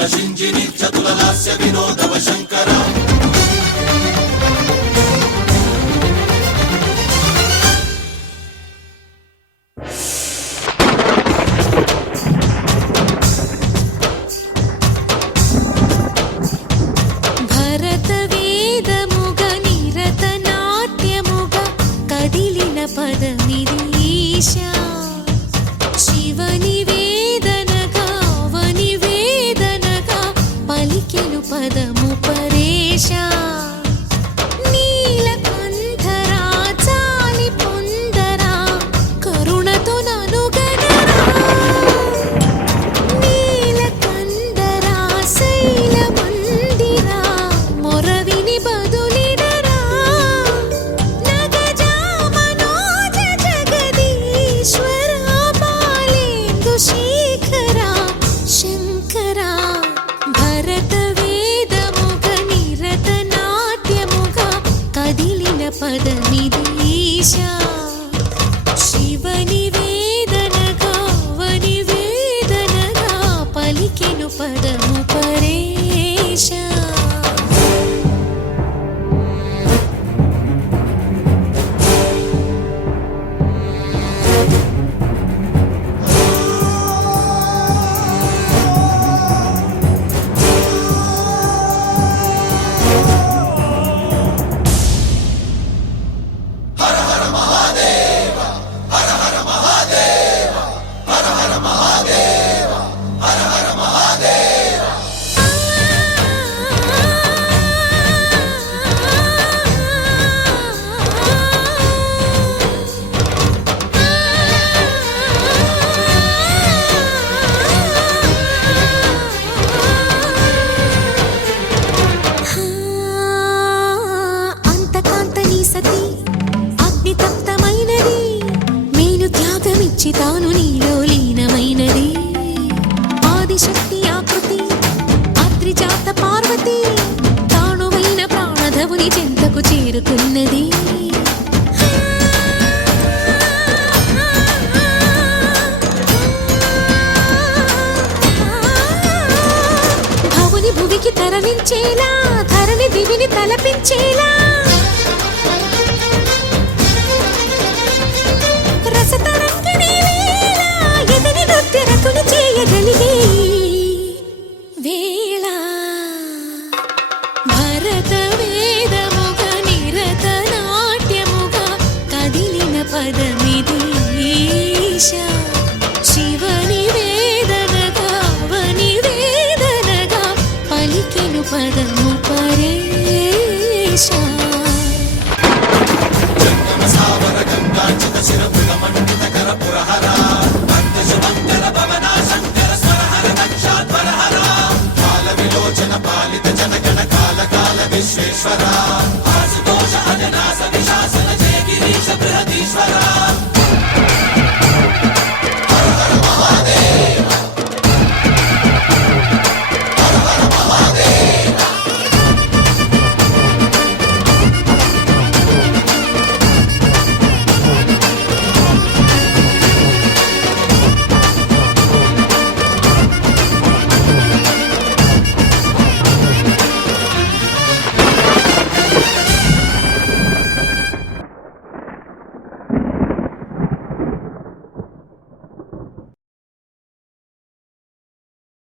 చతుల శింజిని చతుల లాస్య వినోదవ శంకర పదము పరేశ నీలకంఠరా చాలి పొందరా కరుణతో నను గణరా నీలకంఠరా శైల మందిరా మొరవిని బదులిడరా నగజా మనోజ జగదీశ్వర బాలేందు శేఖరా శంకరా భరత పదమిదీశా శివని వేదనగా వని వేదనగా పలికెను పదము పరేశా తాను నీలో లీనమైనది ఆదిశక్తి ఆకృతి అత్రిజాత పార్వతి తానువైన ప్రాణధవుని చెంతకు చేరుతున్నది భవుని భువికి తరలించేలా ధరణి దివిని తలపించేలా రతుని చేయగలిగే వేళ భరత వేదముగ నిరత నాట్యముగా కదిలిన పదమిదీశా శివని వేదనగా వని వేదనగా పలికెను పదము పరేశా పాలిత జనగణ కాల కాల విశ్వేశ్వర